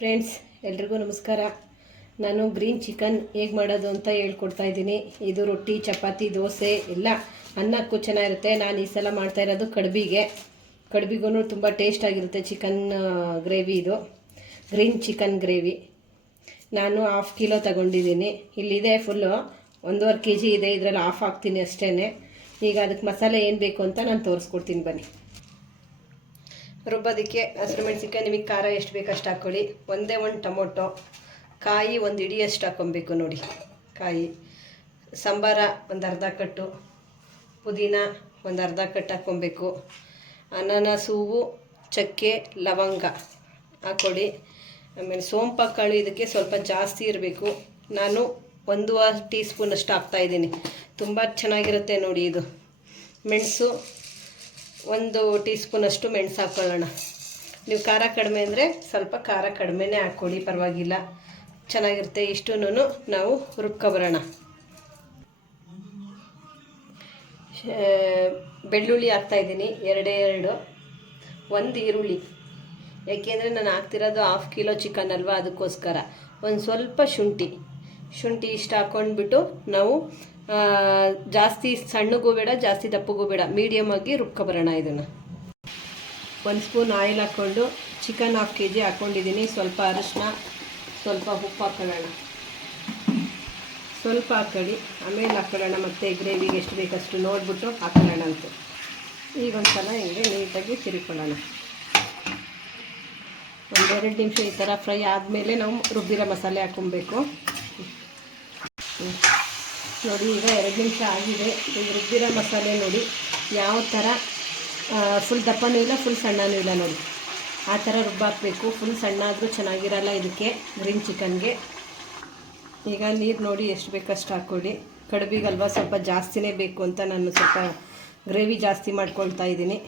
Friends, ಎಲ್ರಿಗೂ ನಮಸ್ಕಾರ. ನಾನು ಗ್ರೀನ್ ಚಿಕನ್ ಹೇಗೆ ಮಾಡೋದು ಅಂತ ಹೇಳ್ಕೊಡ್ತಾ ಇದ್ದೀನಿ. ಇದು ರೊಟ್ಟಿ, ಚಪಾತಿ, ದೋಸೆ, ಎಲ್ಲ ಅನ್ನಕ್ಕೂ ಚೆನ್ನಾಗಿರುತ್ತೆ. ನಾನು ಈ ಸಲ ಮಾಡ್ತಾ ಇರೋದು ಕಡ್ಬಿಗೆ. ಕಡ್ಬಿಗೂ ತುಂಬ ಟೇಸ್ಟ್ ಆಗಿರುತ್ತೆ ಚಿಕನ್ ಗ್ರೇವಿ ಇದು. Green chicken gravy. ನಾನು ಹಾಫ್ ಕಿಲೋ ತಗೊಂಡಿದ್ದೀನಿ. ಇಲ್ಲಿದೆ ಫುಲ್ಲು ಒಂದೂವರೆ ಕೆ ಜಿ ಇದೆ. ಇದರಲ್ಲಿ ಹಾಫ್ ಹಾಕ್ತೀನಿ ಅಷ್ಟೇ ಈಗ ಅದಕ್ಕೆ ಮಸಾಲೆ ಏನು ಬೇಕು ಅಂತ ನಾನು ತೋರಿಸ್ಕೊಡ್ತೀನಿ ಬನ್ನಿ. ರುಬ್ಬೋದಕ್ಕೆ ಹಸಿರು ಮೆಣಸಿನ್ಕಾಯಿ, ನಿಮಗೆ ಖಾರ ಎಷ್ಟು ಬೇಕು ಅಷ್ಟು ಹಾಕ್ಕೊಳ್ಳಿ. ಒಂದೇ ಒಂದು ಟೊಮೊಟೊ, ಕಾಯಿ ಒಂದು ಇಡಿಯಷ್ಟು ಹಾಕ್ಕೊಬೇಕು ನೋಡಿ. ಕಾಯಿ, ಸಾಂಬಾರ ಒಂದು ಅರ್ಧ ಕಟ್ಟು, ಪುದೀನ ಒಂದು ಅರ್ಧ ಕಟ್ಟು ಹಾಕ್ಕೊಬೇಕು. ಅನಾನಸ್ ಹೂವು ಚಕ್ಕೆ, ಲವಂಗ ಹಾಕ್ಕೊಳ್ಳಿ. ಆಮೇಲೆ ಸೋಂಪು ಕಾಳು ಇದಕ್ಕೆ ಸ್ವಲ್ಪ ಜಾಸ್ತಿ ಇರಬೇಕು. ನಾನು ಒಂದು ಟೀ ಸ್ಪೂನಷ್ಟು ಹಾಕ್ತಾಯಿದ್ದೀನಿ ತುಂಬ ಚೆನ್ನಾಗಿರುತ್ತೆ ನೋಡಿ ಇದು. ಮೆಣಸು ಒಂದು ಟೀ ಸ್ಪೂನಷ್ಟು ಮೆಣಸು ಹಾಕ್ಕೊಳ್ಳೋಣ ನೀವು ಖಾರ ಕಡಿಮೆ ಅಂದರೆ ಸ್ವಲ್ಪ ಖಾರ ಕಡಿಮೆನೇ ಹಾಕ್ಕೊಳ್ಳಿ, ಪರವಾಗಿಲ್ಲ. ಚೆನ್ನಾಗಿರುತ್ತೆ ಇಷ್ಟೂ ನಾವು ರುಬ್ಕೊಬರೋಣ. ಬೆಳ್ಳುಳ್ಳಿ ಹಾಕ್ತಾಯಿದ್ದೀನಿ ಎರಡೇ ಎರಡು. ಒಂದು ಈರುಳ್ಳಿ. ಯಾಕೆಂದರೆ ನಾನು ಹಾಕ್ತಿರೋದು ಹಾಫ್ ಕಿಲೋ ಚಿಕನ್ ಅಲ್ವಾ, ಅದಕ್ಕೋಸ್ಕರ. ಒಂದು ಸ್ವಲ್ಪ ಶುಂಠಿ. ಶುಂಠಿ ಇಷ್ಟು ಹಾಕ್ಕೊಂಡ್ಬಿಟ್ಟು ನಾವು ಜಾಸ್ತಿ ಸಣ್ಣಗೂ ಬೇಡ, ಜಾಸ್ತಿ ದಪ್ಪಗೂ ಬೇಡ. ಮೀಡಿಯಮ್ ಆಗಿ ರುಬ್ಕೊಬರೋಣ ಇದನ್ನು. ಒಂದು ಸ್ಪೂನ್ ಆಯಿಲ್ ಹಾಕ್ಕೊಂಡು ಚಿಕನ್ ಹಾಫ್ ಕೆ ಜಿ ಹಾಕ್ಕೊಂಡಿದ್ದೀನಿ ಸ್ವಲ್ಪ ಅರಿಶಿನ ಸ್ವಲ್ಪ ಉಪ್ಪು ಹಾಕ್ಕೊಳ್ಳೋಣ ಸ್ವಲ್ಪ ಹಾಕೊಳ್ಳಿ. ಆಮೇಲೆ ಹಾಕ್ಕೊಳ್ಳೋಣ ಮತ್ತು ಗ್ರೇವಿಗೆ ಎಷ್ಟು ಬೇಕಷ್ಟು ನೋಡಿಬಿಟ್ಟು ಹಾಕೊಳ್ಳೋಣ ಅಂತ. ಈಗ ಒಂದು ಸಲ ಹಿಂಗೆ ನೀಟಾಗಿ ತಿರುಕೊಳ್ಳೋಣ. ಒಂದೆರಡು ನಿಮಿಷ ಈ ಥರ ಫ್ರೈ ಆದಮೇಲೆ ನಾವು ರುಬ್ಬಿರೋ ಮಸಾಲೆ ಹಾಕ್ಕೊಬೇಕು. ಹ್ಮ್. ನೋಡಿ, ಈಗ ಎರಡು ನಿಮಿಷ ಆಗಿದೆ. ಈಗ ರುಬ್ಬಿರೋ ಮಸಾಲೆ ನೋಡಿ. ಯಾವ ಥರ ಫುಲ್ ದಪ್ಪನೂ ಇಲ್ಲ ಫುಲ್ ಸಣ್ಣನೂ ಇಲ್ಲ ನೋಡಿ. ಆ ಥರ ರುಬ್ಬಾಕಬೇಕು. ಫುಲ್ ಸಣ್ಣ ಆದರೂ ಚೆನ್ನಾಗಿರಲ್ಲ ಇದಕ್ಕೆ ಗ್ರೀನ್ ಚಿಕನ್ಗೆ ಈಗ ನೀರು ನೋಡಿ ಎಷ್ಟು ಬೇಕಷ್ಟು ಹಾಕ್ಕೊಳ್ಳಿ ಕಡುಬಿಗಲ್ವ ಸ್ವಲ್ಪ ಜಾಸ್ತಿನೇ ಬೇಕು ಅಂತ ನಾನು ಸ್ವಲ್ಪ ಗ್ರೇವಿ ಜಾಸ್ತಿ ಮಾಡ್ಕೊಳ್ತಾ ಇದ್ದೀನಿ.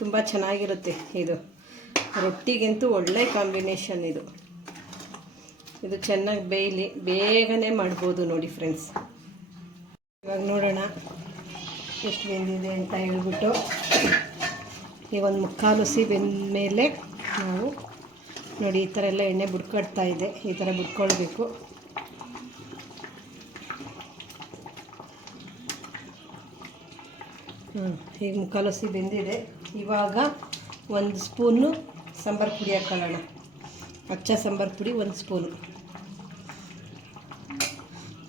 ತುಂಬ ಚೆನ್ನಾಗಿರುತ್ತೆ ಇದು. ರೊಟ್ಟಿಗಂತೂ ಒಳ್ಳೆ ಕಾಂಬಿನೇಷನ್ ಇದು. ಇದು ಚೆನ್ನಾಗಿ ಬೇಯಲಿ, ಬೇಗನೆ ಮಾಡ್ಬೋದು ನೋಡಿ ಫ್ರೆಂಡ್ಸ್ ಇವಾಗ ನೋಡೋಣ ಎಷ್ಟು ಬೆಂದಿದೆ ಅಂತ ಹೇಳ್ಬಿಟ್ಟು. ಈಗ ಒಂದು ಮುಕ್ಕಾಲು ಸಿ ಬೆಂದ ಮೇಲೆ ನಾವು ನೋಡಿ ಈ ಥರ ಎಲ್ಲ ಎಣ್ಣೆ ಬಿಡ್ಕೊಡ್ತಾ ಇದೆ, ಈ ಥರ ಬಿಡ್ಕೊಳ್ಬೇಕು. ಹ್ಞೂ ಈಗ ಮುಕ್ಕಾಲು ಸಿ ಬೆಂದಿದೆ. ಇವಾಗ ಒಂದು ಸ್ಪೂನು ಸಾಂಬಾರು ಪುಡಿ ಹಾಕೊಳ್ಳೋಣ. ಅಚ್ಚ ಸಾಂಬಾರು ಪುಡಿ ಒಂದು ಸ್ಪೂನು.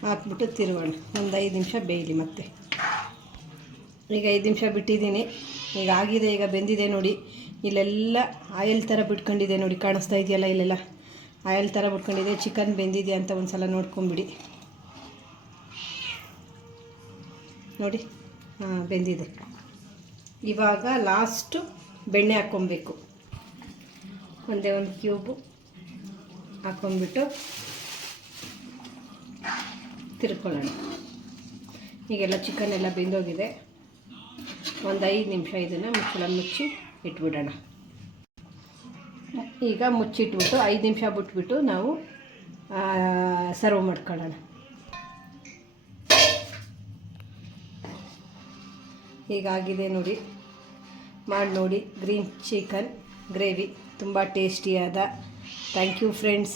ಹಾಕ್ಬಿಟ್ಟು ತಿರುಗೋಣ. ಒಂದು ಐದು ನಿಮಿಷ ಬೇಯಲಿ ಮತ್ತೆ. ಈಗ ಐದು ನಿಮಿಷ ಬಿಟ್ಟಿದ್ದೀನಿ. ಈಗ ಆಗಿದೆ, ಈಗ ಬೆಂದಿದೆ ನೋಡಿ. ಇಲ್ಲೆಲ್ಲ ಆಯಿಲ್ ಥರ ಬಿಟ್ಕೊಂಡಿದೆ ನೋಡಿ, ಕಾಣಿಸ್ತಾ ಇದೆಯಲ್ಲ ಇಲ್ಲೆಲ್ಲ? ಆಯಿಲ್ ಥರ ಬಿಟ್ಕೊಂಡಿದೆ, ಚಿಕನ್ ಬೆಂದಿದೆ ಅಂತ ಒಂದು ಸಲ ನೋಡ್ಕೊಂಬಿಡಿ. ನೋಡಿ, ಹಾಂ, ಬೆಂದಿದೆ. ಇವಾಗ ಲಾಸ್ಟು ಬೆಣ್ಣೆ ಹಾಕ್ಕೊಬೇಕು. ಒಂದೇ ಒಂದು ಕ್ಯೂಬು ಹಾಕ್ಕೊಂಬಿಟ್ಟು ತಿರ್ಕೊಳ್ಳೋಣ. ಈಗೆಲ್ಲ ಚಿಕನ್ ಎಲ್ಲ ಬೆಂದೋಗಿದೆ. ಒಂದು ಐದು ನಿಮಿಷ ಇದನ್ನು ಮುಚ್ಚಳ ಮುಚ್ಚಿ ಇಟ್ಬಿಡೋಣ. ಈಗ ಮುಚ್ಚಿಟ್ಬಿಟ್ಟು ಐದು ನಿಮಿಷ ಬಿಟ್ಬಿಟ್ಟು ನಾವು ಸರ್ವ್ ಮಾಡ್ಕೊಳ್ಳೋಣ. ಹೀಗಾಗಿದೆ ನೋಡಿ. ಮಾಡಿ ನೋಡಿ ಗ್ರೀನ್ ಚಿಕನ್ ಗ್ರೇವಿ ತುಂಬ ಟೇಸ್ಟಿಯಾದ ಥ್ಯಾಂಕ್ ಯು ಫ್ರೆಂಡ್ಸ್